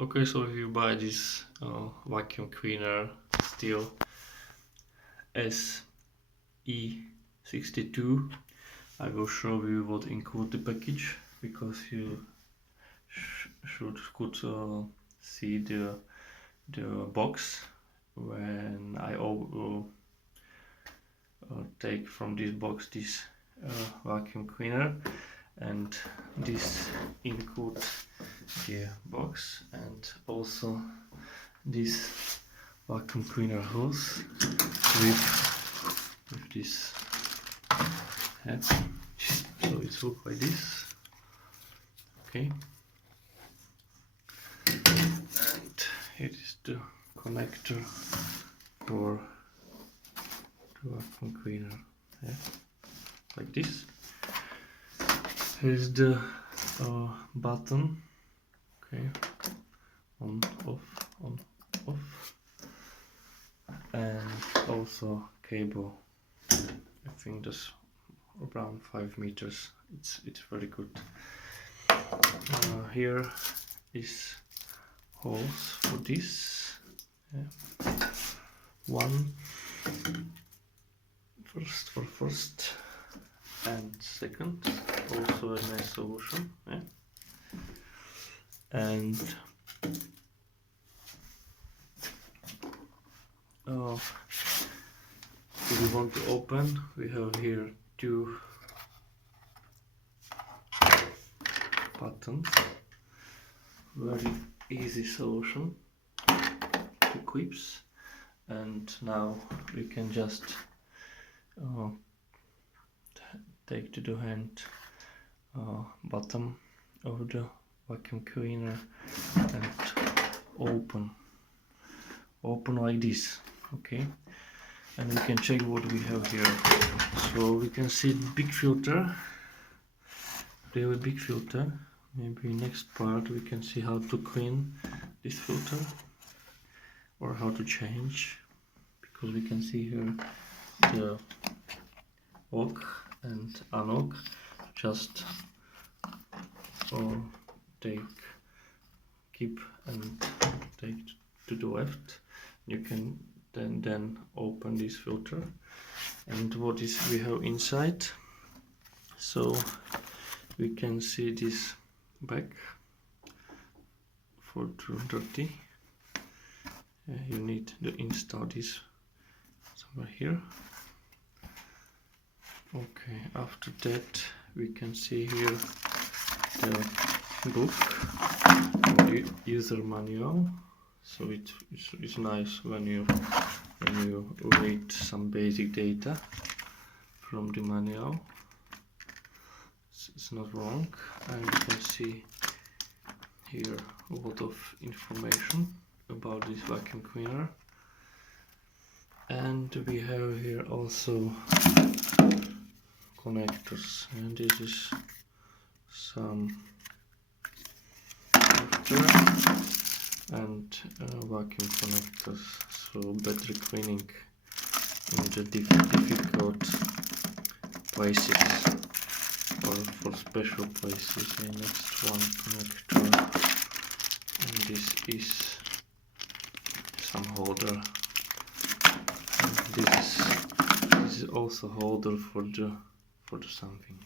Okay, so if you buy this vacuum cleaner STIHL SE62, I will show you what include the package, because you could see the box when I take from this box this vacuum cleaner, and this includes the box and also this vacuum cleaner hose with this head. So it looks like this. Okay, and it is the connector for the vacuum cleaner, like this. Here is the button, okay, on off, and also cable. I think that's around 5 meters. It's very good. Here is holes for this. One for first and second, also a nice solution. And if we want to open, we have here 2 buttons. Very easy solution, 2 clips, and now we can just take to the hand bottom of the vacuum cleaner and open like this. Okay, and we can check what we have here. So we can see big filter, really big filter. Maybe next part we can see how to clean this filter or how to change, because we can see here the lock and unlock. Just keep and take to the left. You can then open this filter. And what is we have inside? So we can see this bag for 230. You need to install this somewhere here. Okay, after that we can see here the book or the user manual. So it's nice when you read some basic data from the manual. It's not wrong, and you can see here a lot of information about this vacuum cleaner. And we have here also connectors, and this is some after and vacuum connectors, so better cleaning in the difficult places or for special places. The next one connector, and this is some holder. And this is also holder for the something.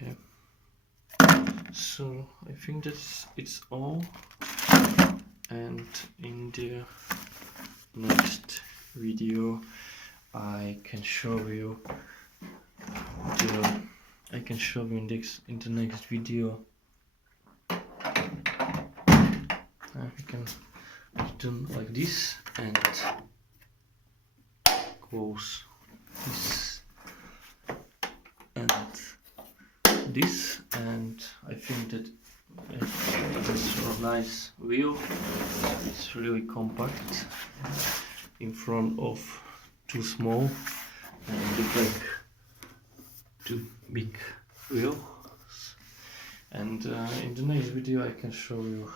Yeah. So I think it's all, and in the next video I can show you in the next video. We can do like this and close this and this, and I think that it's a nice wheel. It's really compact in front of too small, and the back too big wheel. And in the next video I can show you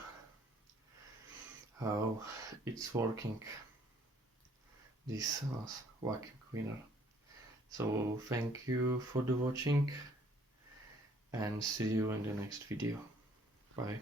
how it's working, this vacuum cleaner. So thank you for the watching, and see you in the next video. Bye.